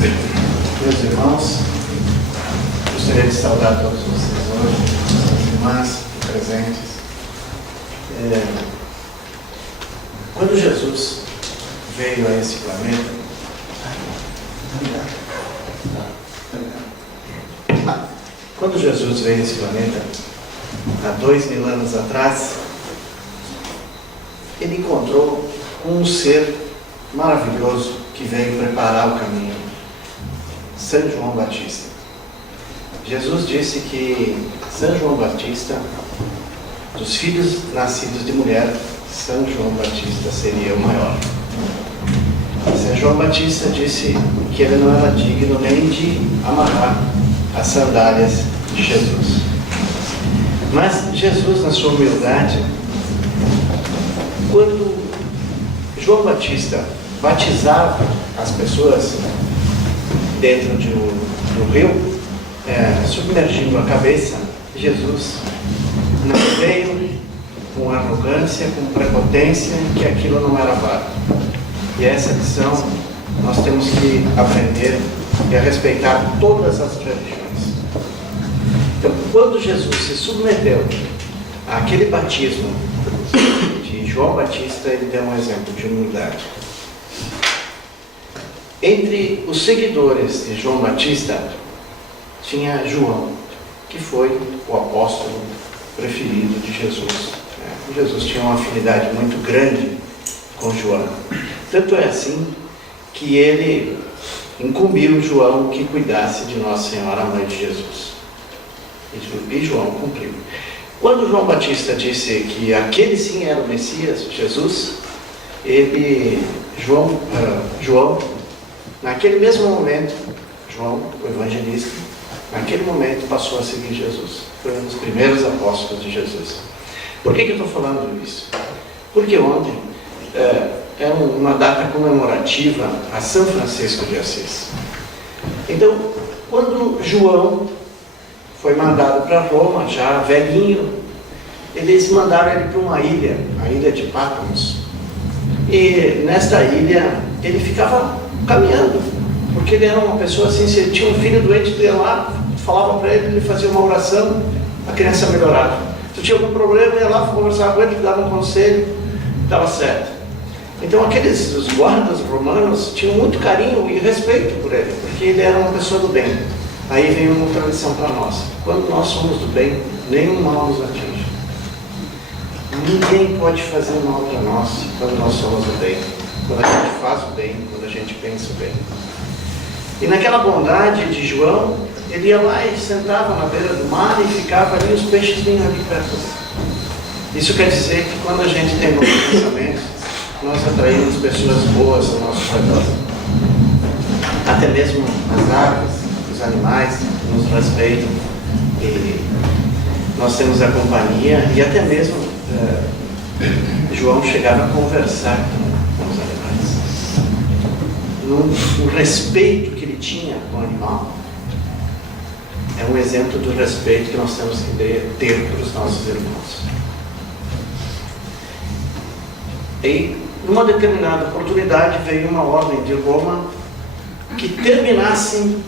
Meus irmãos, gostaria de saudar todos vocês hoje, as irmãs presentes. Quando Jesus veio a esse planeta, há 2000 anos atrás, ele encontrou um ser maravilhoso que veio preparar o caminho, São João Batista. Jesus disse que São João Batista, dos filhos nascidos de mulher, São João Batista seria o maior. São João Batista disse que ele não era digno nem de amarrar as sandálias de Jesus. Mas Jesus, na sua humildade, quando João Batista batizava as pessoas dentro do rio, submergindo a cabeça, Jesus não veio com arrogância, com prepotência, que aquilo não era válido. E essa lição nós temos que aprender e a respeitar todas as religiões. Então, quando Jesus se submeteu àquele batismo de João Batista, ele deu um exemplo de humildade. Entre os seguidores de João Batista, tinha João, que foi o apóstolo preferido de Jesus. Jesus tinha uma afinidade muito grande com João. Tanto é assim que ele incumbiu João que cuidasse de Nossa Senhora, a mãe de Jesus. E João cumpriu. Quando João Batista disse que aquele sim era o Messias, Jesus, João, naquele mesmo momento, João, o evangelista, naquele momento passou a seguir Jesus. Foi um dos primeiros apóstolos de Jesus. Por que eu estou falando isso? Porque ontem é uma data comemorativa a São Francisco de Assis. Então, quando João foi mandado para Roma, já velhinho, eles mandaram ele para uma ilha, a ilha de Patmos. E nesta ilha, ele ficava caminhando, porque ele era uma pessoa assim, se ele tinha um filho doente, ele ia lá, falava para ele, ele fazia uma oração, a criança melhorava. Se tinha algum problema, ia lá, conversava com ele, dava um conselho, estava certo. Então os guardas romanos tinham muito carinho e respeito por ele, porque ele era uma pessoa do bem. Aí vem uma outra lição para nós. Quando nós somos do bem, nenhum mal nos atinge. Ninguém pode fazer mal para nós quando nós somos do bem. Quando a gente faz o bem, quando a gente pensa o bem. E naquela bondade de João, ele ia lá e sentava na beira do mar e ficava ali, os peixes vinham ali perto dele. Isso quer dizer que quando a gente tem bons pensamentos, nós atraímos pessoas boas ao nosso redor. Até mesmo as árvores, os animais nos respeitam. E nós temos a companhia e até mesmo João chegava a conversar com os animais. O respeito que ele tinha com o animal é um exemplo do respeito que nós temos que ter para os nossos irmãos. E numa determinada oportunidade veio uma ordem de Roma que terminasse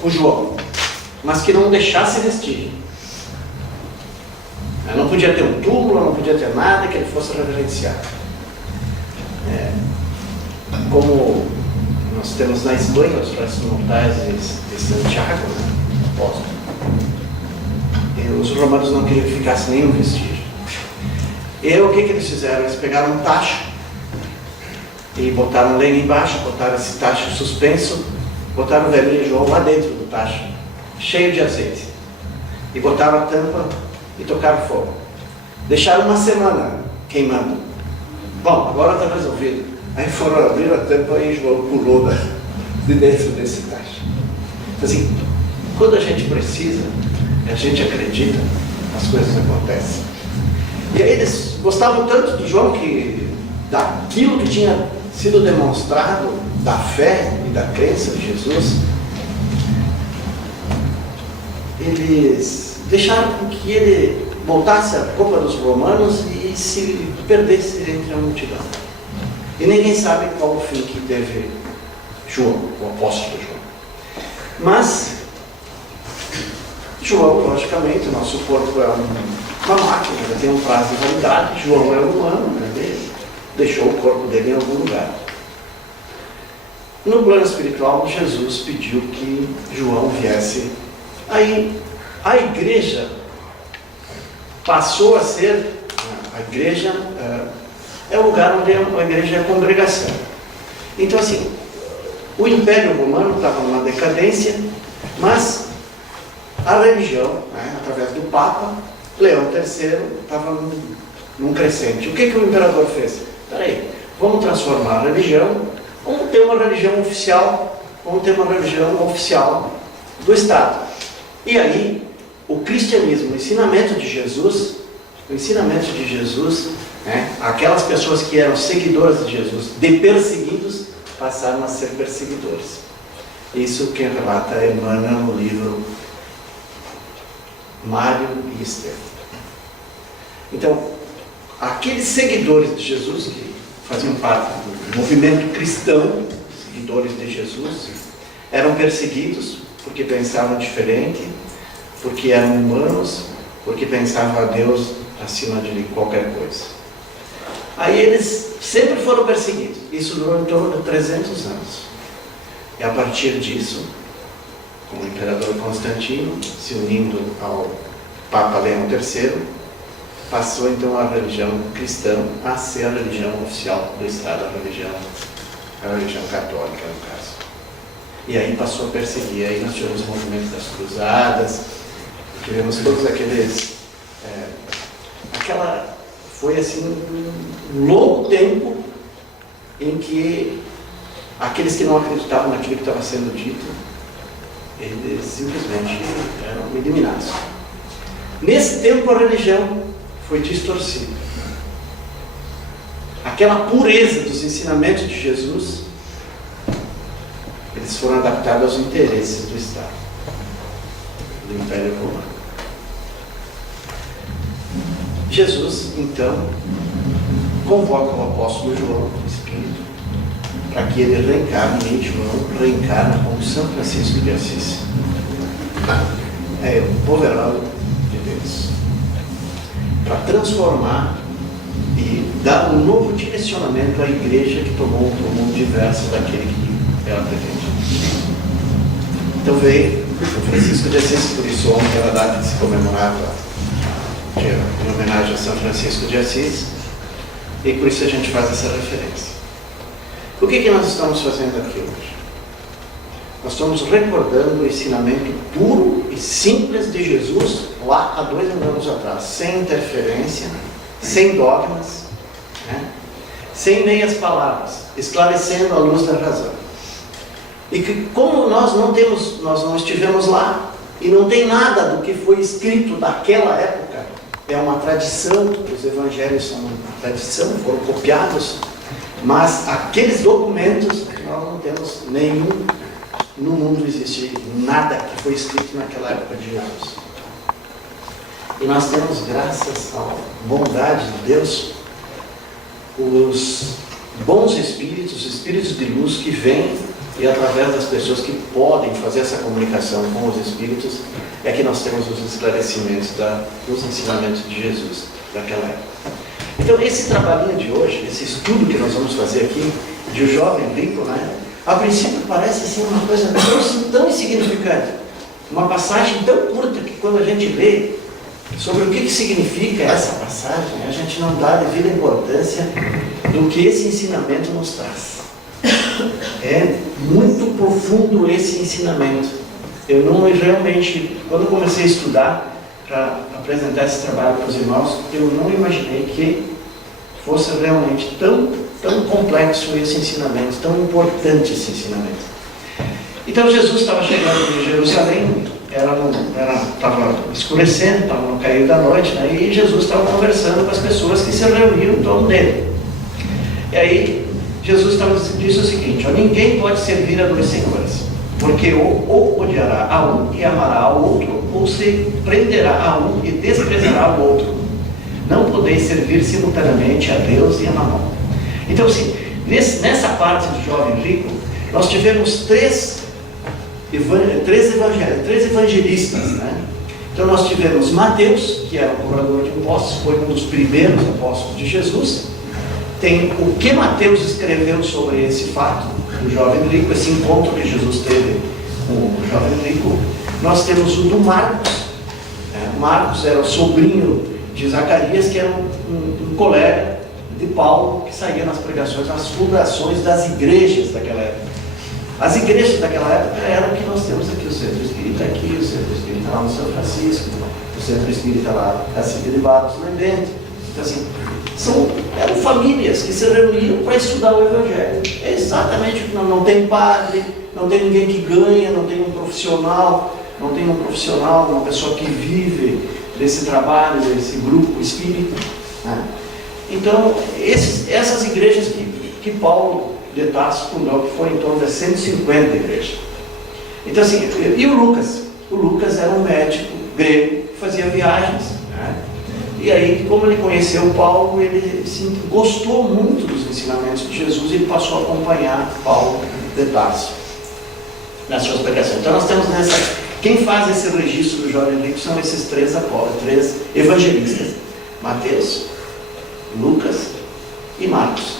com João, mas que não deixasse vestígio. Não podia ter um túmulo, não podia ter nada que ele fosse reverenciado. Como nós temos na Espanha os restos mortais de Santiago, apóstolo. E os romanos não queriam que ficasse nenhum vestígio. E o que eles fizeram? Eles pegaram um tacho e botaram lenha embaixo, botaram esse tacho suspenso, botaram o velhinho João lá dentro do tacho, cheio de azeite, e botaram a tampa e tocaram fogo. Deixaram uma semana queimando. Bom, agora está resolvido. Aí foram abrir a tampa e João pulou de dentro desse tacho. Assim, quando a gente precisa, a gente acredita, as coisas acontecem. E aí eles gostavam tanto de João que daquilo que tinha sido demonstrado, da fé e da crença de Jesus, eles deixaram que ele voltasse à roupa dos romanos e se perdesse entre a multidão. E ninguém sabe qual o fim que teve João, o apóstolo João. Mas, João, logicamente, o nosso corpo é uma máquina, ele tem um prazo de validade. João é humano, né? Ele deixou o corpo dele em algum lugar. No plano espiritual, Jesus pediu que João viesse. Aí, a igreja passou a ser, a igreja é o lugar onde a igreja é a congregação. Então, assim, o Império Romano estava numa decadência, mas a religião, né, através do Papa, Leão III, estava num crescente. O que o imperador fez? Espera aí, vamos transformar a religião, vamos ter uma religião oficial, vamos ter uma religião oficial do Estado. E aí, o cristianismo, o ensinamento de Jesus, né, aquelas pessoas que eram seguidoras de Jesus, de perseguidos, passaram a ser perseguidores. Isso quem relata é Emmanuel no livro Mário e Esther. Então, aqueles seguidores de Jesus, que faziam parte do movimento cristão, seguidores de Jesus, eram perseguidos porque pensavam diferente, porque eram humanos, porque pensavam a Deus acima de qualquer coisa. Aí eles sempre foram perseguidos. Isso durou em torno de 300 anos. E a partir disso, com o imperador Constantino se unindo ao Papa Leão III, passou então a religião cristã a ser a religião oficial do Estado, a religião católica, no caso. E aí passou a perseguir. Aí nós tivemos o movimento das cruzadas, tivemos todos aqueles... Foi assim um longo tempo em que aqueles que não acreditavam naquilo que estava sendo dito, eles simplesmente eram eliminados. Nesse tempo a religião foi distorcida. Aquela pureza dos ensinamentos de Jesus, eles foram adaptados aos interesses do Estado, do Império Romano. Jesus, então, convoca o apóstolo João, o Espírito, para que ele reencarne em João, reencarna como São Francisco de Assis. É o poderoso de Deus, para transformar e dar um novo direcionamento à igreja que tomou um rumo diverso daquele que ela pretendia. Então veio São Francisco de Assis, por isso ontem era a data de se comemorava em homenagem a São Francisco de Assis, e por isso a gente faz essa referência. O que nós estamos fazendo aqui hoje? Nós estamos recordando o ensinamento puro e simples de Jesus lá há 2000 anos atrás, sem interferência, sem dogmas, né? Sem meias palavras, esclarecendo a luz da razão. E que como nós não estivemos lá, e não tem nada do que foi escrito daquela época, é uma tradição, os evangelhos são uma tradição, foram copiados, mas aqueles documentos nós não temos nenhum, no mundo existe nada que foi escrito naquela época de Jesus. E nós temos, graças à bondade de Deus, os bons espíritos, os espíritos de luz que vêm, e através das pessoas que podem fazer essa comunicação com os espíritos, é que nós temos os esclarecimentos dos ensinamentos de Jesus daquela época. Então esse trabalhinho de hoje, esse estudo que nós vamos fazer aqui, de O Jovem Rico, né, a princípio parece assim uma coisa tão insignificante, uma passagem tão curta que quando a gente lê sobre o que significa essa passagem, a gente não dá a devida importância do que esse ensinamento nos traz. É muito profundo esse ensinamento. Eu não realmente, quando comecei a estudar para apresentar esse trabalho para os irmãos, eu não imaginei que fosse realmente tão complexo esse ensinamento, tão importante esse ensinamento. Então Jesus estava chegando em Jerusalém, estava escurecendo, estava no cair da noite, né, e Jesus estava conversando com as pessoas que se reuniram em torno dele. E aí Jesus disse o seguinte: ninguém pode servir a dois senhores, porque ou odiará a um e amará ao outro, ou se prenderá a um e desprezará o outro. Não podeis servir simultaneamente a Deus e a Mamon. Então, assim, nessa parte do Jovem Rico, nós tivemos três evangelistas, né? Então nós tivemos Mateus, que era o cobrador de impostos, foi um dos primeiros apóstolos de Jesus. Tem o que Mateus escreveu sobre esse fato do jovem rico, esse encontro que Jesus teve com o jovem rico. Nós temos o do Marcos. Marcos era o sobrinho de Zacarias, que era um colega de Paulo, que saía nas pregações, nas fundações das igrejas daquela época. As igrejas daquela época eram o que nós temos aqui, o Centro Espírita aqui, o Centro Espírita lá no São Francisco, o Centro Espírita lá na Cida de Barros, no Embento. Então assim, eram famílias que se reuniam para estudar o Evangelho. É exatamente o que não tem padre, não tem ninguém que ganha, não tem um profissional, uma pessoa que vive desse trabalho, desse grupo espírita, né? Então, essas igrejas que Paulo de Tarso fundou, que foi em torno de 150 igrejas. Então assim, e o Lucas? O Lucas era um médico grego que fazia viagens, né? E aí, como ele conheceu Paulo, ele gostou muito dos ensinamentos de Jesus e ele passou a acompanhar Paulo de Tarso nas suas pregações. Então nós temos quem faz esse registro do jovem rico são esses três evangelistas: Mateus, Lucas e Marcos.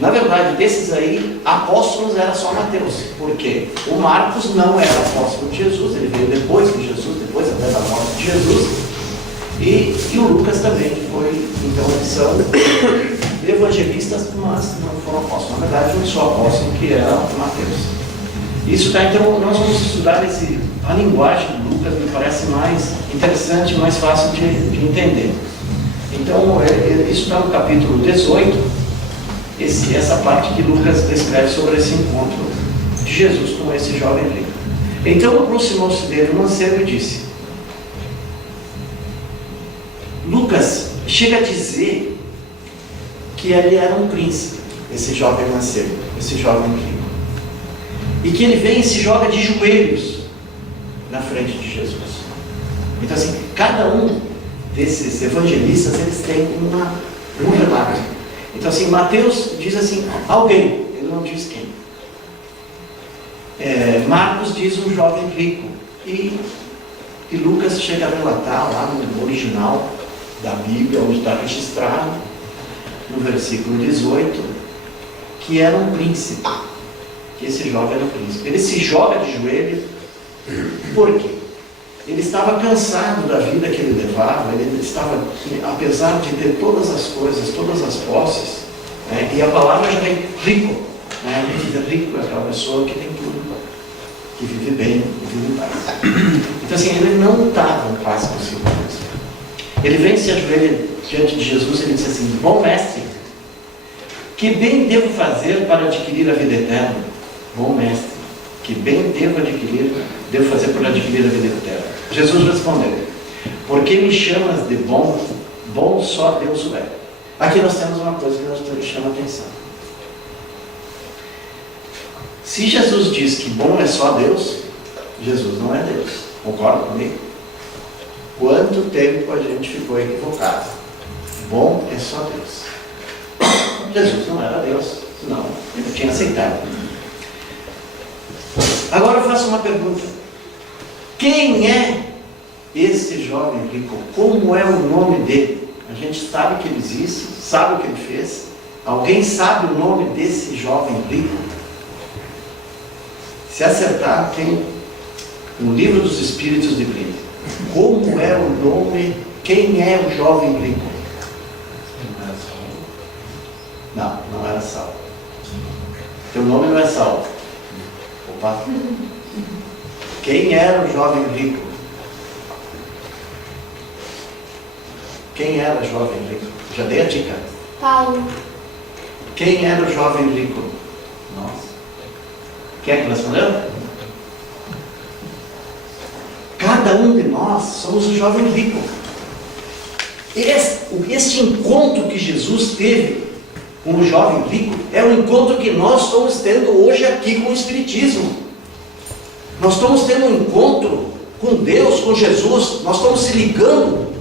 Na verdade, desses aí, apóstolos era só Mateus, porque o Marcos não era apóstolo de Jesus, ele veio depois de Jesus, depois até da morte de Jesus, e o Lucas também foi, então eles são evangelistas, mas não foram apóstolos. Na verdade, um só apóstolo, que era Mateus. Isso está, então, nós vamos estudar a linguagem de Lucas, me parece mais interessante, mais fácil de entender. Então, isso está no capítulo 18, essa parte que Lucas descreve sobre esse encontro de Jesus com esse jovem rico. Então aproximou-se dele um mancebo e disse. Lucas chega a dizer que ele era um príncipe, esse jovem mancebo, esse jovem rico, e que ele vem e se joga de joelhos na frente de Jesus. Então assim, cada um desses evangelistas, eles têm um relato. Então assim, Mateus diz assim, alguém, ele não diz quem. Marcos diz um jovem rico, e Lucas chega a relatar lá no original da Bíblia, onde está registrado, no versículo 18, que era um príncipe, que esse jovem era um príncipe. Ele se joga de joelho, por quê? Ele estava cansado da vida que ele levava, ele estava, apesar de ter todas as coisas, todas as posses, né, e a palavra já é rico, né, rico é aquela pessoa que tem tudo, que vive bem, que vive em paz. Então assim, ele não estava em paz consigo mesmo. Ele vem se ajoelha diante de Jesus e ele diz assim, bom mestre, que bem devo fazer para adquirir a vida eterna? Bom mestre, que bem devo fazer para adquirir a vida eterna? Jesus respondeu, por que me chamas de bom? Bom só Deus o é. Aqui nós temos uma coisa que nos chama a atenção. Se Jesus diz que bom é só Deus, Jesus não é Deus. Concorda comigo? Quanto tempo a gente ficou equivocado? Bom é só Deus. Jesus não era Deus, senão ele tinha aceitado. Agora eu faço uma pergunta. Quem é esse jovem rico? Como é o nome dele? A gente sabe que ele existe, sabe o que ele fez. Alguém sabe o nome desse jovem rico? Se acertar, tem no Livro dos Espíritos de Brinde. Como é o nome? Quem é o jovem rico? Não, não era Saulo. Teu nome não é Saulo. Opa. Quem era o jovem rico? Quem era o jovem rico? Já dei a dica. Paulo. Quem era o jovem rico? Nossa. Quem é que respondeu? Cada um de nós somos o jovem rico. Este encontro que Jesus teve com o jovem rico é o encontro que nós estamos tendo hoje aqui com o Espiritismo. Nós estamos tendo um encontro com Deus, com Jesus. Nós estamos se ligando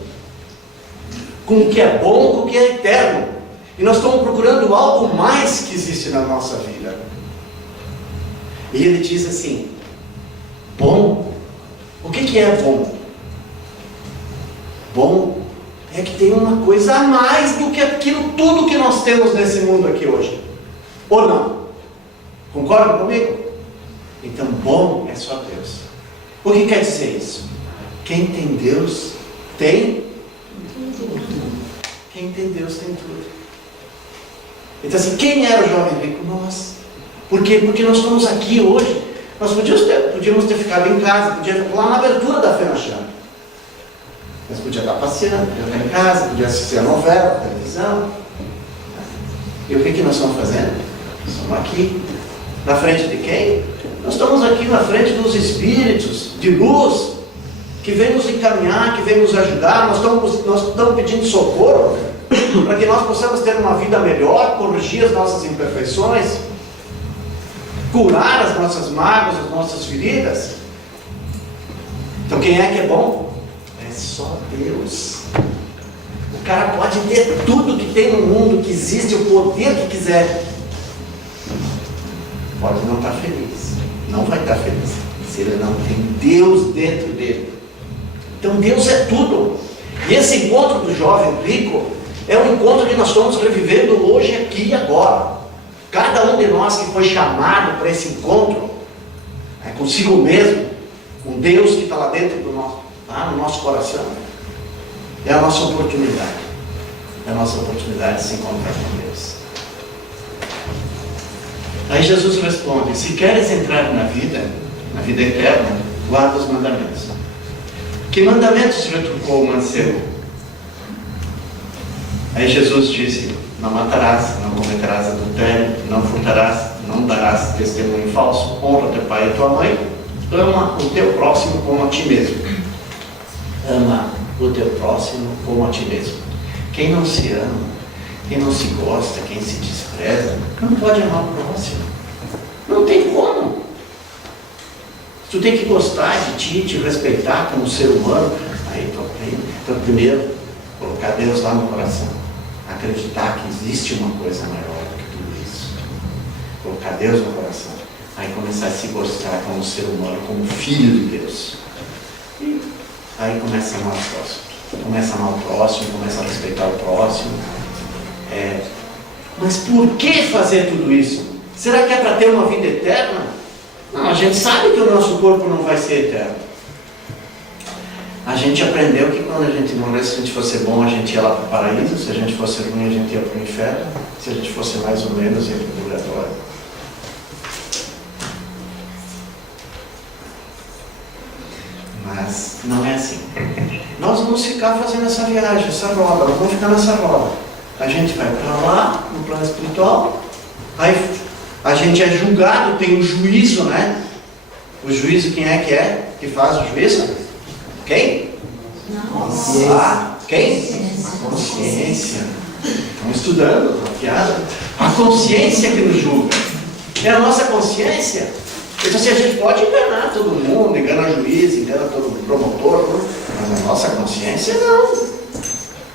com o que é bom, com o que é eterno. E nós estamos procurando algo mais que existe na nossa vida. E ele diz assim: bom. O que é bom? Bom é que tem uma coisa a mais do que aquilo tudo que nós temos nesse mundo aqui hoje. Ou não? Concorda comigo? Então, bom é só Deus. O que quer dizer isso? Quem tem Deus tem tudo. Quem tem Deus tem tudo. Então assim, quem era o jovem rico? Nós. Por quê? Porque nós estamos aqui hoje. Nós podíamos ter ficado em casa, podíamos estar lá na abertura da Fé na Chama. Nós podíamos estar passeando, podíamos estar em casa, podíamos assistir a novela, a televisão. E o que nós estamos fazendo? Nós estamos aqui. Na frente de quem? Nós estamos aqui na frente dos Espíritos de luz, que vem nos encaminhar, que vem nos ajudar. Nós estamos pedindo socorro para que nós possamos ter uma vida melhor, corrigir as nossas imperfeições, curar as nossas mágoas, as nossas feridas. Então quem é que é bom? É só Deus. O cara pode ter tudo que tem no mundo, que existe, o poder que quiser. Pode não estar feliz. Não vai estar feliz se ele não tem Deus dentro dele. Então Deus é tudo. E esse encontro do jovem rico é um encontro que nós estamos revivendo hoje, aqui e agora. Cada um de nós que foi chamado para esse encontro, consigo mesmo, com Deus que está lá dentro do nosso, lá no nosso coração, é a nossa oportunidade. É a nossa oportunidade de se encontrar com Deus. Aí Jesus responde: se queres entrar na vida eterna, guarda os mandamentos. Que mandamentos retrucou o mancebo? Aí Jesus disse: não matarás, não cometerás adultério, não furtarás, não darás testemunho falso, honra teu pai e tua mãe, ama o teu próximo como a ti mesmo. Ama o teu próximo como a ti mesmo. Quem não se ama, quem não se gosta, quem se despreza, não pode amar o próximo. Não tem como. Tu tem que gostar de ti, te respeitar como ser humano. Aí tu aprende. Então, primeiro, colocar Deus lá no coração. Acreditar que existe uma coisa maior do que tudo isso. Colocar Deus no coração. Aí começar a se gostar como ser humano, como filho de Deus. E aí começa a amar o próximo. Começa a amar o próximo, começa a respeitar o próximo. Mas por que fazer tudo isso? Será que é para ter uma vida eterna? Não, a gente sabe que o nosso corpo não vai ser eterno. A gente aprendeu que quando a gente morrer, se a gente fosse bom, a gente ia lá para o paraíso. Se a gente fosse ruim, a gente ia para o inferno. Se a gente fosse mais ou menos, ia para o purgatório. Mas não é assim. Nós vamos ficar fazendo essa viagem, essa roda. Nós vamos ficar nessa roda. A gente vai para lá, no plano espiritual. Aí a gente é julgado, tem o juízo, né? O juízo, quem é que faz o juízo? Quem? Nossa. Quem? A consciência. Estamos estudando, piada. A consciência que nos julga. É a nossa consciência. Então, assim, a gente pode enganar todo mundo, engana o juiz, engana todo o promotor, mas a nossa consciência não.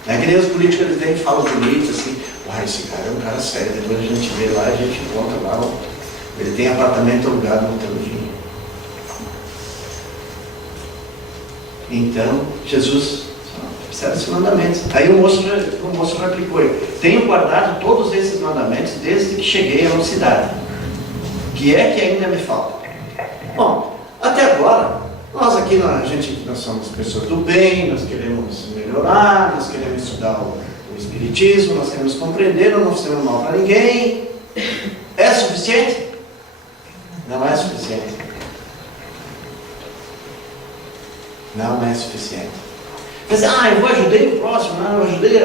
Não é que nem os políticos, eles vêm e falam bonito, assim: esse cara é um cara sério. Depois a gente vê lá, a gente encontra lá, ele tem apartamento alugado no Teologia. Então, Jesus observa esses mandamentos. Aí o moço replicou: tenho guardado todos esses mandamentos desde que cheguei à mocidade. Que é que ainda me falta? Bom, até agora, nós aqui, nós somos pessoas do bem, nós queremos melhorar, nós queremos estudar o Espiritismo, nós queremos compreender, não fazemos mal para ninguém. É suficiente? Não é suficiente. Não é suficiente. Mas, eu ajudei o próximo, eu ajudei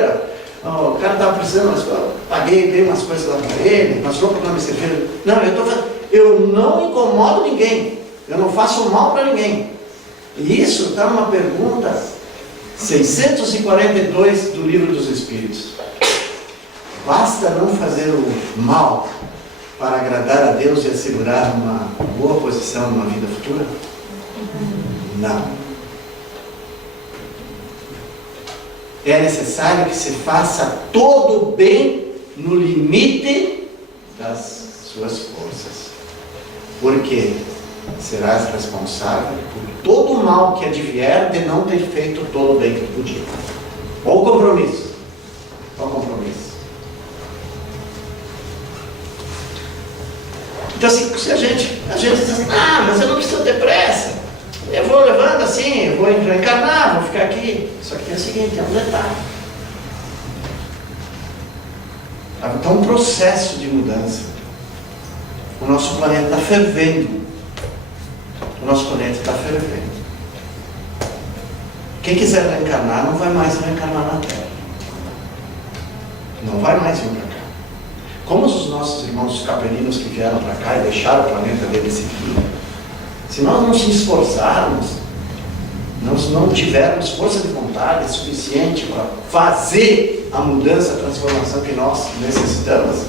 o cara estava precisando, mas eu paguei, dei umas coisas lá para ele, mas roupa para me servir. Não, eu não incomodo ninguém, eu não faço mal para ninguém. E isso está numa pergunta 642 do Livro dos Espíritos. Basta não fazer o mal para agradar a Deus e assegurar uma boa posição numa vida futura? Não. É necessário que se faça todo o bem no limite das suas forças. Porque serás responsável por todo o mal que advier de não ter feito todo o bem que podia. Ou o compromisso. Ou o compromisso. Então assim, se a gente diz assim, mas eu não preciso ter pressa. Eu vou levando assim, eu vou reencarnar, vou ficar aqui. Só que tem o seguinte, tem um detalhe. Está um processo de mudança. O nosso planeta está fervendo. O nosso planeta está fervendo. Quem quiser reencarnar, não vai mais reencarnar na Terra. Não vai mais vir para cá. Como os nossos irmãos capelinos que vieram para cá e deixaram o planeta deles seguir, se nós não se esforçarmos, nós não tivermos força de vontade suficiente para fazer a mudança, a transformação que nós necessitamos,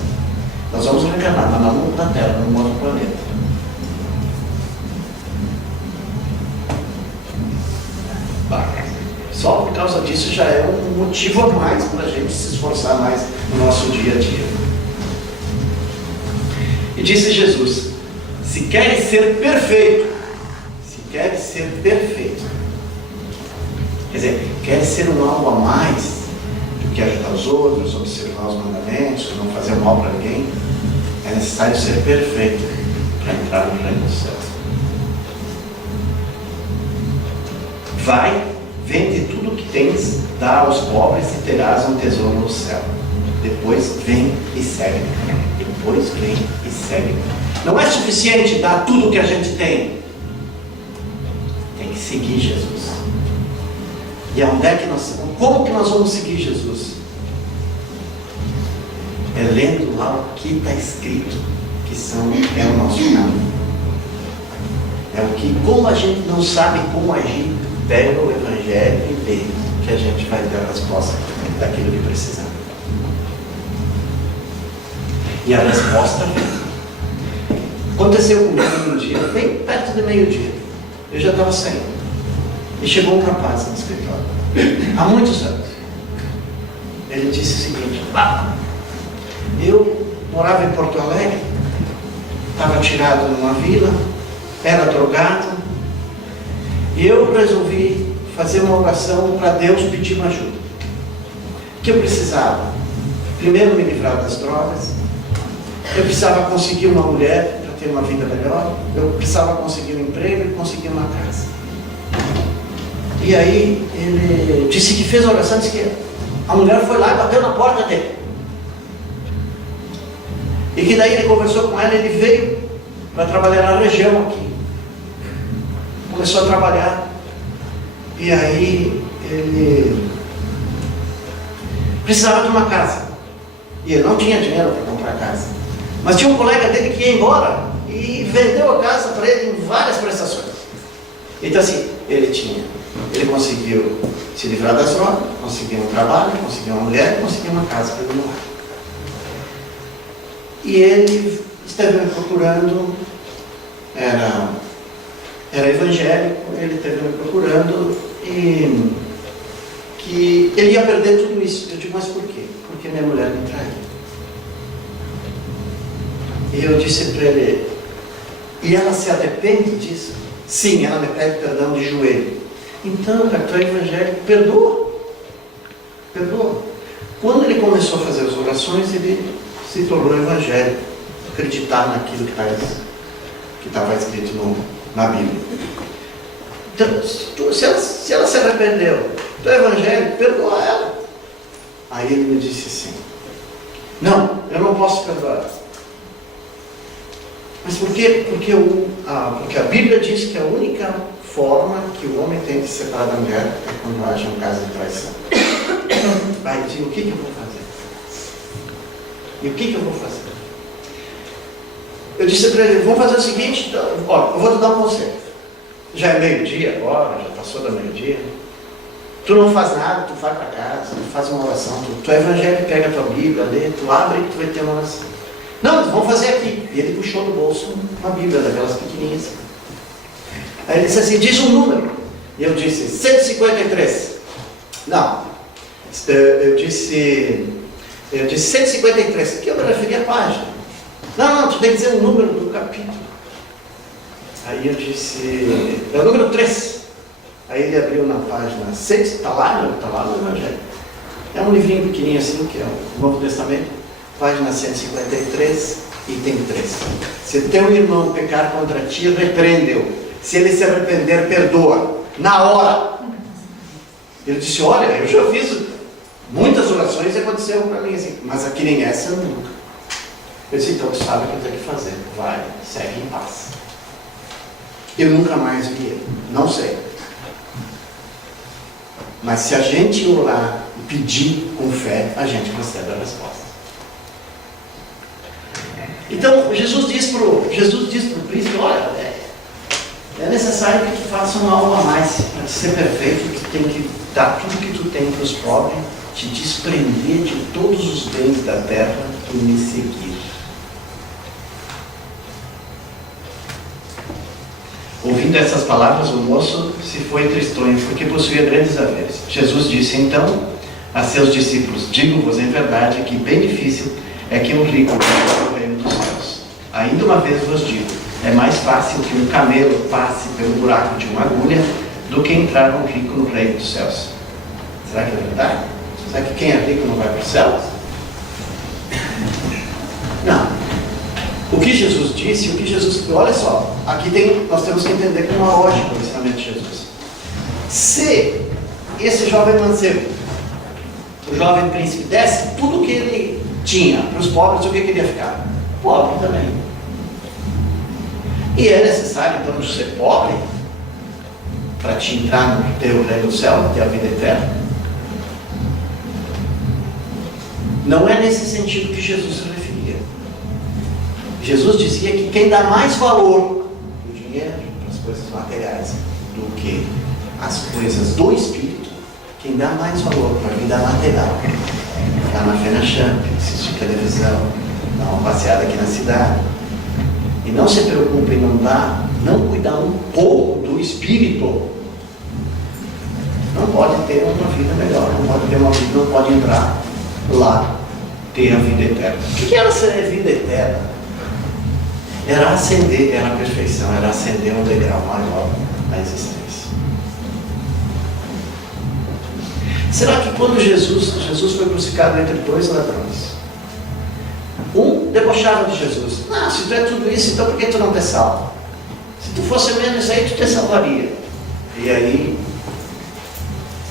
nós vamos reencarnar, mas não na Terra, num outro planeta. Só por causa disso já é um motivo a mais para a gente se esforçar mais no nosso dia a dia. E disse Jesus, se queres ser perfeito, quer dizer, quer ser um algo a mais do que ajudar os outros, observar os mandamentos, não fazer mal para ninguém, é necessário ser perfeito para entrar no reino dos céus. Vai, vende tudo o que tens, dá aos pobres e terás um tesouro no céu. Depois vem e segue. Depois vem e segue. Não é suficiente dar tudo o que a gente tem. Tem que seguir Jesus. E aonde é que como que nós vamos seguir Jesus? É lendo lá o que está escrito, que é o nosso caminho. É o que, como a gente não sabe como agir, pega o Evangelho e lê, que a gente vai ter a resposta daquilo que precisamos. E a resposta aconteceu comigo um dia, bem perto do meio-dia. Eu já estava saindo. E chegou um rapaz no escritório, há muitos anos. Ele disse o seguinte, eu morava em Porto Alegre, estava tirado numa vila, era drogado, e eu resolvi fazer uma oração para Deus pedir uma ajuda. O que eu precisava? Primeiro me livrar das drogas, eu precisava conseguir uma mulher para ter uma vida melhor, eu precisava conseguir um emprego e conseguir uma casa. E aí ele disse que fez a oração, disse que a mulher foi lá e bateu na porta dele. E que daí ele conversou com ela, ele veio para trabalhar na região aqui. Começou a trabalhar. E aí ele precisava de uma casa. E ele não tinha dinheiro para comprar casa. Mas tinha um colega dele que ia embora e vendeu a casa para ele em várias prestações. Então assim, ele conseguiu se livrar das drogas, conseguiu um trabalho, conseguiu uma mulher, conseguiu uma casa para ele morar. E ele esteve me procurando, era evangélico, ele esteve me procurando e que ele ia perder tudo isso. Eu digo, mas por quê? Porque minha mulher me traiu. E eu disse para ele, e ela se arrepende disso? Sim, ela me pede perdão de joelho. Então, cara, tu é evangélico, perdoa. Perdoa. Quando ele começou a fazer as orações, ele se tornou evangélico, acreditar naquilo que estava escrito na Bíblia. Então, se ela se arrependeu, tu é evangélico, perdoa ela. Aí ele me disse assim, não, eu não posso perdoar. Mas por quê? Porque a Bíblia diz que a única forma que o homem tem de se separar da mulher é quando haja um caso de traição. Aí eu digo, o que eu vou fazer? E o que eu vou fazer? Eu disse para ele, vamos fazer o seguinte, então, olha, eu vou te dar um conselho. Já é meio-dia agora, já passou da meio-dia. Tu não faz nada, tu vai para casa, tu faz uma oração, tu é evangélico, pega a tua Bíblia, lê, tu abre e tu vai ter uma oração. Não, vamos fazer aqui. E ele puxou do bolso uma Bíblia, daquelas pequenininhas. Aí ele disse assim, diz um número. E eu disse, 153. Não. Eu disse 153. Aqui eu me referi à página. Não, tu tem que dizer o número do capítulo. Aí eu disse, é o número 3. Aí ele abriu na página 6, está lá no Evangelho. É um livrinho pequenininho assim, que é o Novo Testamento, página 153, item 3. Se teu irmão pecar contra ti, repreende-o. Se ele se arrepender, perdoa. Na hora. Ele disse, olha, eu já fiz muitas orações e aconteceu para mim assim, mas aqui nem essa nunca. Eu disse, então tu sabe o que tem que fazer. Vai, segue em paz. Eu nunca mais vi ele. Não sei. Mas se a gente orar e pedir com fé, a gente recebe a resposta. Então, Jesus diz para o príncipe, olha, é necessário que tu faça algo a mais. Para ser perfeito, tu tem que dar tudo que tu tem para os pobres, te desprender de todos os bens da terra e me seguir. Ouvindo essas palavras, o moço se foi tristonho, porque possuía grandes haveres. Jesus disse então a seus discípulos, digo-vos em verdade que bem difícil é que um rico entre no reino dos céus. Ainda uma vez vos digo, é mais fácil que um camelo passe pelo buraco de uma agulha do que entrar um rico no reino dos céus. Será que é verdade? Será que quem é rico não vai para o céu? Não. O que Jesus disse, olha só, aqui nós temos que entender com uma lógica o ensinamento de Jesus. Se esse jovem mancebo, o jovem príncipe, desse tudo o que ele tinha para os pobres, o que ele ia ficar? Pobre também. E é necessário então ser pobre para te entrar no teu reino do céu, ter a vida eterna? Não é nesse sentido que Jesus se referia. Jesus dizia que quem dá mais valor para o dinheiro, para as coisas materiais, do que as coisas do Espírito, quem dá mais valor para a vida material, está na Fena Champ, assistir televisão, dar uma passeada aqui na cidade, e não se preocupe em não cuidar um pouco do Espírito, não pode ter uma vida melhor, não pode entrar lá, ter a vida eterna. O que era ser a vida eterna? Era ascender, era a perfeição, era ascender um degrau maior na existência. Será que quando Jesus foi crucificado entre dois ladrões, um debochava de Jesus, não, se tu é tudo isso, então por que tu não te salva? Se tu fosse menos aí, tu te salvaria. E aí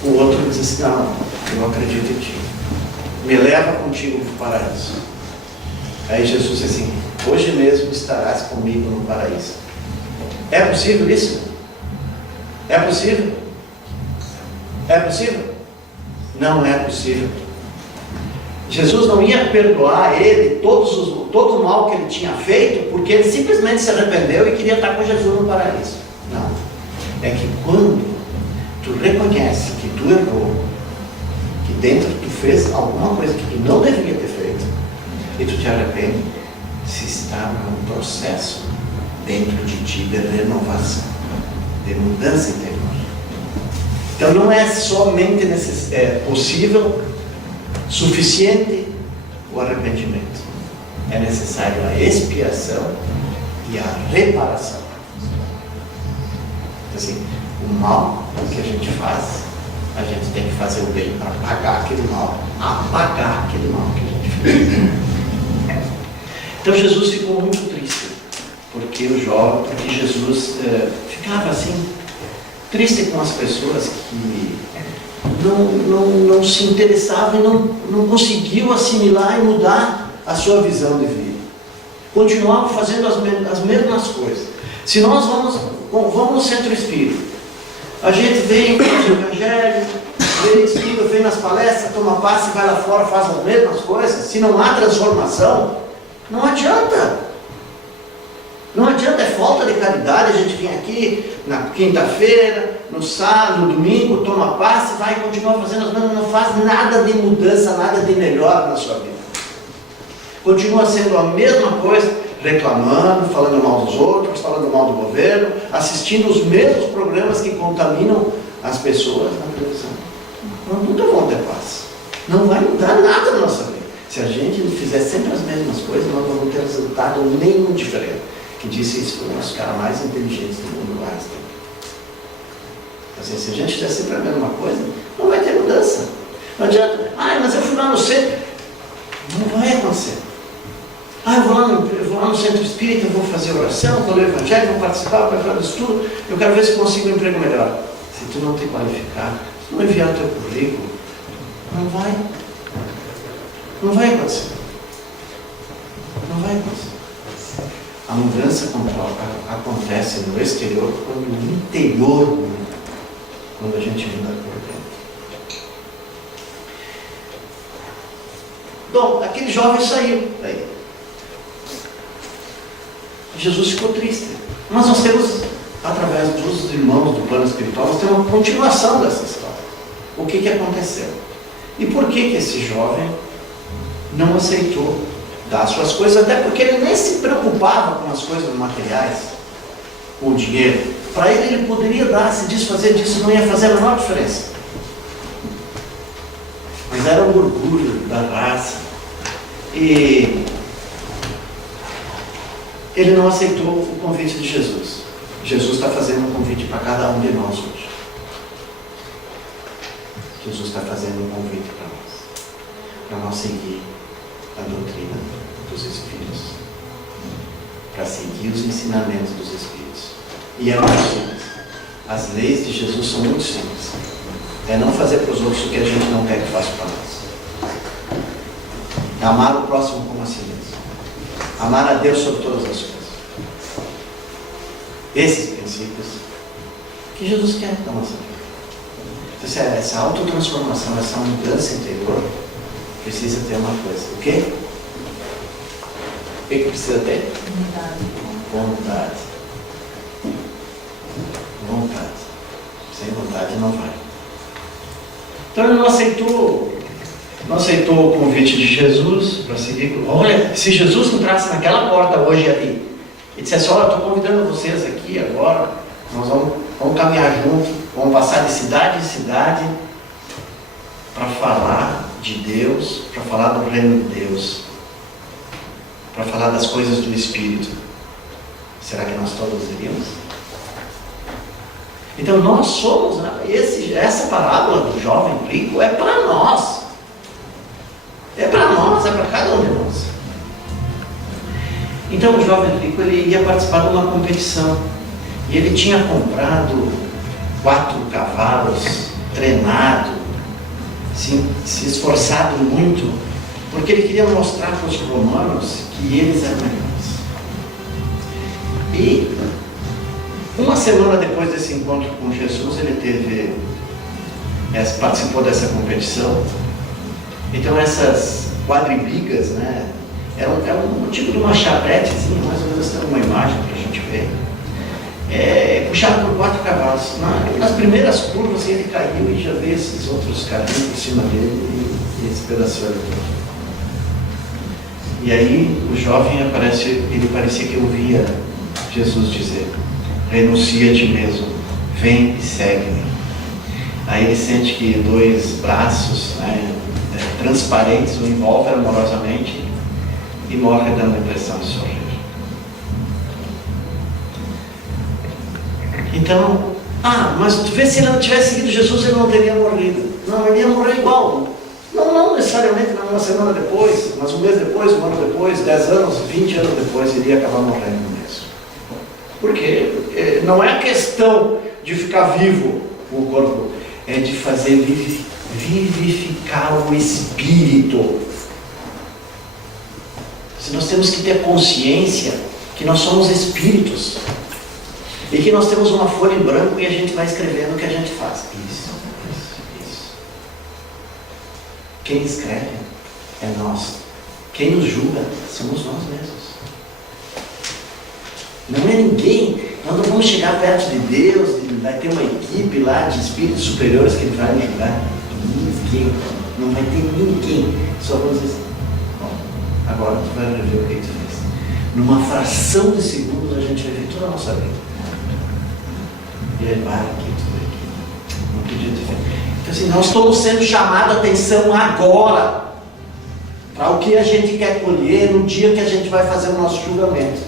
o outro diz assim, não, eu não acredito em ti, me leva contigo para o paraíso. Aí Jesus disse assim, hoje mesmo estarás comigo no paraíso. É possível isso? É possível? É possível? Não é possível. Jesus não ia perdoar a ele todo o mal que ele tinha feito, porque ele simplesmente se arrependeu e queria estar com Jesus no paraíso. Não. É que quando tu reconhece que tu errou, que dentro tu fez alguma coisa que tu não deveria ter feito, e tu te arrepende, se está num processo dentro de ti de renovação, de mudança interior. Então não é somente possível, suficiente o arrependimento. É necessário a expiação e a reparação. Assim, o mal que a gente faz, a gente tem que fazer o bem para pagar aquele mal, apagar aquele mal que a gente fez. Então Jesus ficou muito triste, porque Jesus ficava assim, triste com as pessoas que não se interessavam e não conseguiam assimilar e mudar a sua visão de vida. Continuavam fazendo as mesmas coisas. Se nós vamos no centro espírita, a gente vem com o Evangelho, vem nas palestras, toma passe, vai lá fora, faz as mesmas coisas, se não há transformação, não adianta. Não adianta, é falta de caridade. A gente vem aqui na quinta-feira, no sábado, no domingo, toma passe, vai e continua fazendo as mesmas, não faz nada de mudança, nada de melhor na sua vida. Continua sendo a mesma coisa, reclamando, falando mal dos outros, falando mal do governo, assistindo os mesmos programas que contaminam as pessoas na televisão. Nunca vão ter paz. Não vai mudar nada na nossa vida. Se a gente fizer sempre as mesmas coisas, nós não vamos ter resultado nenhum diferente. que disse isso foi um dos caras mais inteligentes do mundo, Einstein. Assim, se a gente fizer sempre a mesma coisa, não vai ter mudança. Não adianta, mas eu fui lá no centro. Não vai acontecer. Eu vou lá no centro espírita, vou fazer oração, vou ler o evangelho, vou participar, vou fazer isso tudo, eu quero ver se consigo um emprego melhor. Se tu não te qualificar, se tu não enviar o teu currículo, não vai acontecer. Não vai acontecer. A mudança acontece no exterior quando no interior muda. Quando a gente muda por dentro. Bom, aquele jovem saiu daí. Jesus ficou triste. Mas nós temos, através dos irmãos do plano espiritual, nós temos uma continuação dessa história. O que aconteceu? E por que esse jovem não aceitou dar suas coisas? Até porque ele nem se preocupava com as coisas materiais, com o dinheiro. Para ele poderia dar, se desfazer disso, não ia fazer a menor diferença. Mas era o orgulho da raça. E ele não aceitou o convite de Jesus. Jesus está fazendo um convite para cada um de nós hoje. Jesus está fazendo um convite para nós seguir a doutrina dos Espíritos, para seguir os ensinamentos dos Espíritos. E é muito simples. As leis de Jesus são muito simples. É não fazer para os outros o que a gente não quer que faça para nós. Amar o próximo como a si mesmo. Amar a Deus sobre todas as coisas. Esses princípios que Jesus quer da nossa vida. Essa autotransformação, essa mudança interior, precisa ter uma coisa. O quê? O que precisa ter? Vontade. Vontade. Sem vontade não vai. Então ele não aceitou o convite de Jesus para seguir. Olha, se Jesus entrasse naquela porta hoje ali e dissesse, olha, estou convidando vocês aqui agora, nós vamos caminhar juntos, vamos passar de cidade em cidade para falar de Deus, para falar do reino de Deus, para falar das coisas do Espírito. Será que nós todos iríamos? Então nós somos, essa parábola do jovem rico é para nós. É para nós, é para cada um de nós. Então o jovem rico, ele ia participar de uma competição. E ele tinha comprado 4 cavalos, treinado, se esforçado muito, porque ele queria mostrar para os romanos que eles eram melhores. E uma semana depois desse encontro com Jesus, ele participou dessa competição. Então essas quadribigas, eram um tipo de uma charretezinha, mais ou menos, tem uma imagem para a gente ver. Puxado por 4 cavalos. Nas primeiras curvas ele caiu e já veio esses outros carrinhos por cima dele e esse pedaço ali. E aí o jovem ele parecia que ouvia Jesus dizer, renuncia a ti mesmo, vem e segue-me. Aí ele sente que 2 braços transparentes o envolvem amorosamente e morre dando a impressão de sorrir. Então, mas tu vê, se ele não tivesse seguido Jesus, ele não teria morrido. Não, ele ia morrer igual. Não necessariamente uma semana depois, mas um mês depois, um ano depois, 10 anos, 20 anos depois, ele ia acabar morrendo mesmo. Por quê? Não é a questão de ficar vivo o corpo, é de fazer vivificar o espírito. Nós temos que ter consciência que nós somos espíritos. E que nós temos uma folha em branco e a gente vai escrevendo o que a gente faz. Isso. Quem escreve é nós. Quem nos julga somos nós mesmos. Não é ninguém. Nós não vamos chegar perto de Deus, vai ter uma equipe lá de espíritos superiores que ele vai nos julgar. Ninguém. Não vai ter ninguém. Só vamos dizer, bom, agora tu vai ver o que tu fez. Numa fração de segundos a gente vai ver toda a nossa vida. E ele vai aqui, tudo aqui. Não podia ter feito. Então assim, nós estamos sendo chamados a atenção agora para o que a gente quer colher no dia que a gente vai fazer o nosso julgamento.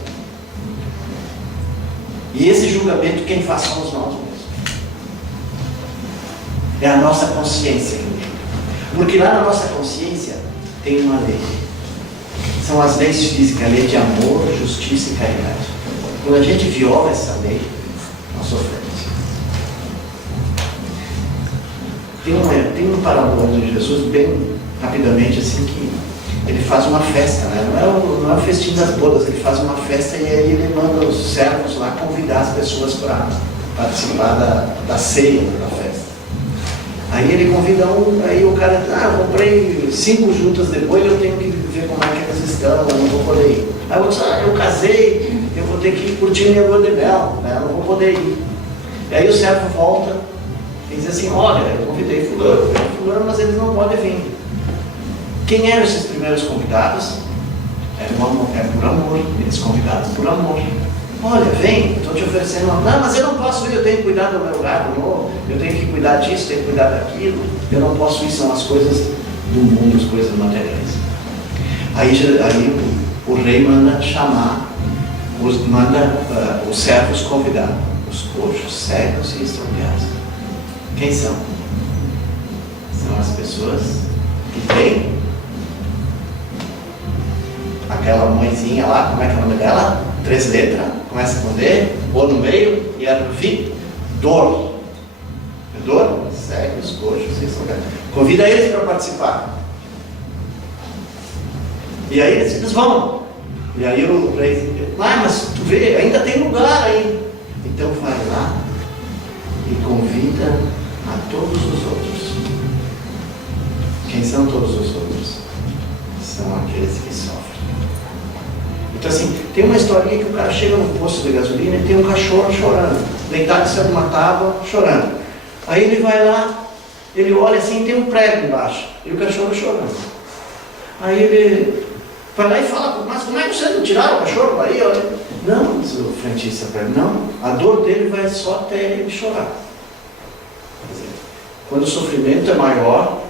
E esse julgamento quem faz somos nós mesmos. É a nossa consciência que julga. Porque lá na nossa consciência tem uma lei. São as leis físicas, a lei de amor, justiça e caridade. Quando a gente viola essa lei, nós sofremos. Tem um parábola de Jesus, bem rapidamente, assim, que ele faz uma festa, né? Não é o festim das bodas, ele faz uma festa e aí ele manda os servos lá convidar as pessoas para participar da ceia da festa. Aí ele convida aí o cara diz, eu comprei 5 juntas de boi, eu tenho que ver como é que elas estão, eu não vou poder ir. Aí o outro diz, eu casei, eu vou ter que curtir minha lua de mel, né? Eu não vou poder ir. E aí o servo volta e diz assim, olha, eu convidei fulano, mas eles não podem vir. Quem eram esses primeiros convidados? É por amor, eles convidaram por amor. Olha, vem, estou te oferecendo uma... Não, mas eu não posso ir, eu tenho que cuidar do meu gado novo, eu tenho que cuidar disso, tenho que cuidar daquilo, eu não posso ir, são as coisas do mundo, as coisas materiais. Aí o rei manda chamar, manda os servos convidar, os coxos, cegos e extraviados. Quem são? São as pessoas que têm aquela mãezinha lá, como é que é o nome dela? 3 letras, começa com D, O no meio e no fim, dor. Dor? Cegos, coxos, convida eles para participar. E aí eles vão. E aí o rei diz, mas tu vê, ainda tem lugar aí. Então vai lá e convida a todos os outros. Quem são todos os outros? São aqueles que sofrem. Então assim, tem uma historinha que o cara chega no posto de gasolina e tem um cachorro chorando, deitado em cima de uma tábua, chorando. Aí ele vai lá, ele olha assim, tem um prego embaixo, e o cachorro chorando. Aí ele vai lá e fala, mas como é que vocês não tiraram o cachorro daí? Não, diz o frentista para ele, não, a dor dele vai só até ele chorar. Quer dizer, quando o sofrimento é maior,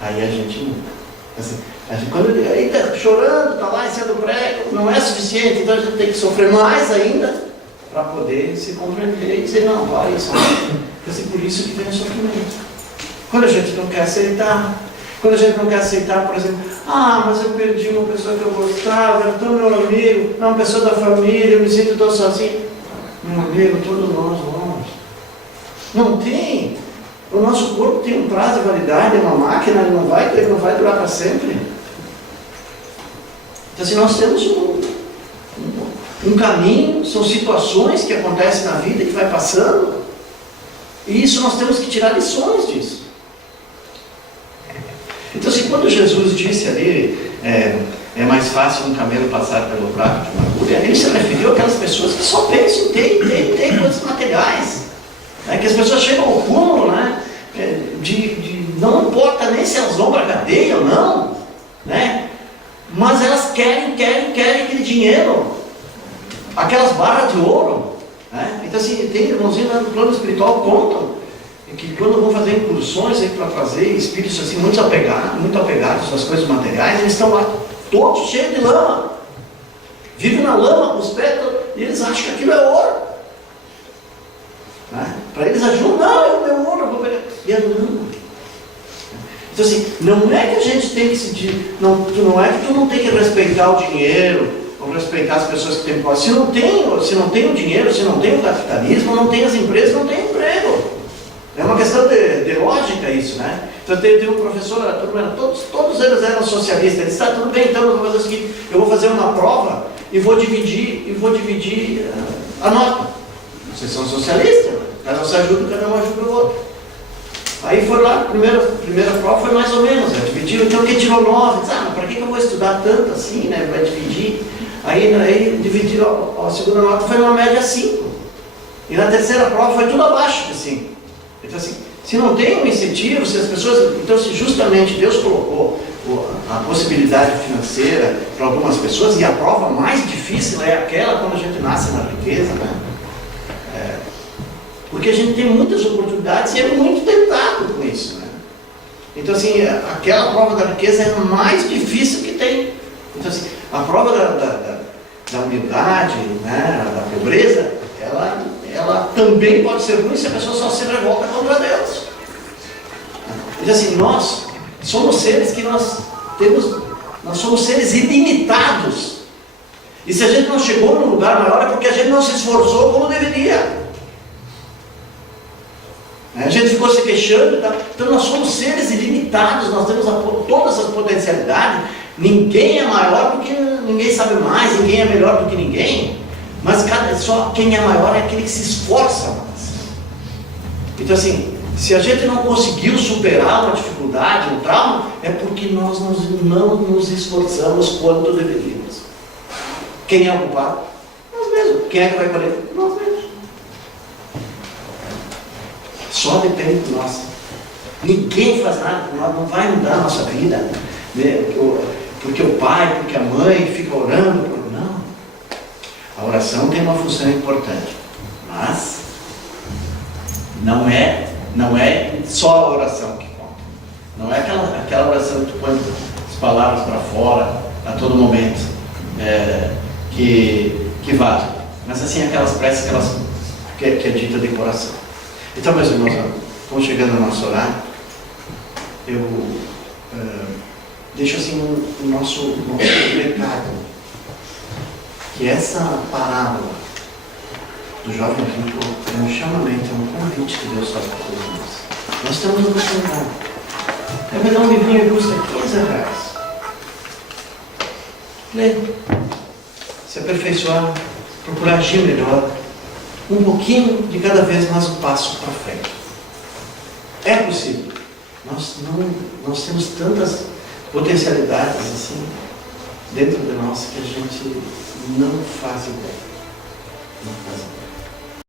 aí a gente muda. Assim, quando ele está chorando, está lá em cima do prego, não é suficiente, então a gente tem que sofrer mais ainda para poder se compreender e dizer, não, vai, isso é por isso que vem o sofrimento. Quando a gente não quer aceitar, quando a gente não quer aceitar, por exemplo, mas eu perdi uma pessoa que eu gostava, era tão meu amigo, uma pessoa da família, eu me sinto tão sozinho. Meu amigo, todos nós vamos. Não tem. O nosso corpo tem um prazo de validade, é uma máquina, ele não vai durar para sempre. Então, assim, nós temos um caminho, são situações que acontecem na vida que vai passando, e isso nós temos que tirar lições disso. Então, assim, quando Jesus disse ali, é mais fácil um camelo passar pelo buraco de uma agulha, ele se referiu àquelas pessoas que só pensam em ter coisas materiais. Que as pessoas chegam ao cúmulo, né? Não importa nem se elas vão para a cadeia ou não, né? Mas elas querem aquele dinheiro, aquelas barras de ouro, né? Então assim, tem irmãozinhos lá no plano espiritual contam que quando vão fazer incursões para trazer espíritos assim muito apegados às coisas materiais, eles estão lá todos cheios de lama, vivem na lama com os pés e eles acham que aquilo é ouro, né? Para eles ajudam, não, é o meu ouro, eu vou pegar. E é lama. Então assim, não é que a gente tem que se não é que tu não tem que respeitar o dinheiro ou respeitar as pessoas que têm posse. Se não tem o dinheiro, se não tem o capitalismo, não tem as empresas, não tem emprego. É uma questão de lógica isso, né? Então tem um professor, todos eles eram socialistas. Ele disse, tá, tudo bem, então eu vou fazer o seguinte, eu vou fazer uma prova e vou dividir a nota. Vocês são socialistas, cada um se ajuda, cada um ajuda o outro. Aí foi lá, a primeira prova foi mais ou menos, dividiu, então quem tirou 9, disse, mas para que eu vou estudar tanto assim, né? Vai dividir. Aí dividiu, a segunda nota foi uma média 5. E na terceira prova foi tudo abaixo de 5. Então assim, se não tem um incentivo, se as pessoas. Então, se justamente Deus colocou a possibilidade financeira para algumas pessoas, e a prova mais difícil é aquela quando a gente nasce na riqueza, né? Porque a gente tem muitas oportunidades e é muito tentado com isso, né? Então assim, aquela prova da riqueza é a mais difícil que tem. Então assim, a prova da humildade, né, da pobreza, ela ela também pode ser ruim se a pessoa só se revolta contra Deus. Então assim, nós somos seres que nós somos seres ilimitados. E se a gente não chegou num lugar maior é porque a gente não se esforçou como deveria. A gente ficou se queixando e tal. Então nós somos seres ilimitados, nós temos todas as potencialidades. Ninguém é maior porque ninguém sabe mais, ninguém é melhor do que ninguém. Mas só quem é maior é aquele que se esforça mais. Então assim, se a gente não conseguiu superar uma dificuldade, um trauma, é porque nós não nos esforçamos quanto deveríamos. Quem é o culpado? Nós mesmos. Quem é que vai colher? Nós mesmos. Só depende de nós. Ninguém faz nada, não vai mudar a nossa vida, né? Porque o pai, porque a mãe fica orando. Não. A oração tem uma função importante, mas não é só a oração que conta. Não é aquela oração que tu põe as palavras para fora a todo momento, que vale. Mas assim, aquelas preces que é dita de coração. Então, meus irmãos, estamos chegando ao nosso horário. Eu deixo assim o nosso recado, que essa parábola do jovem rico é um chamamento, é um convite que Deus faz para todos nós. Nós estamos no nosso lugar. Eu vou dar um livrinho que custa R$15. Lê. Se aperfeiçoar, procurar agir melhor, um pouquinho de cada vez mais um passo para frente. É possível. Nós temos tantas potencialidades assim dentro de nós que a gente não faz ideia. Não faz ideia.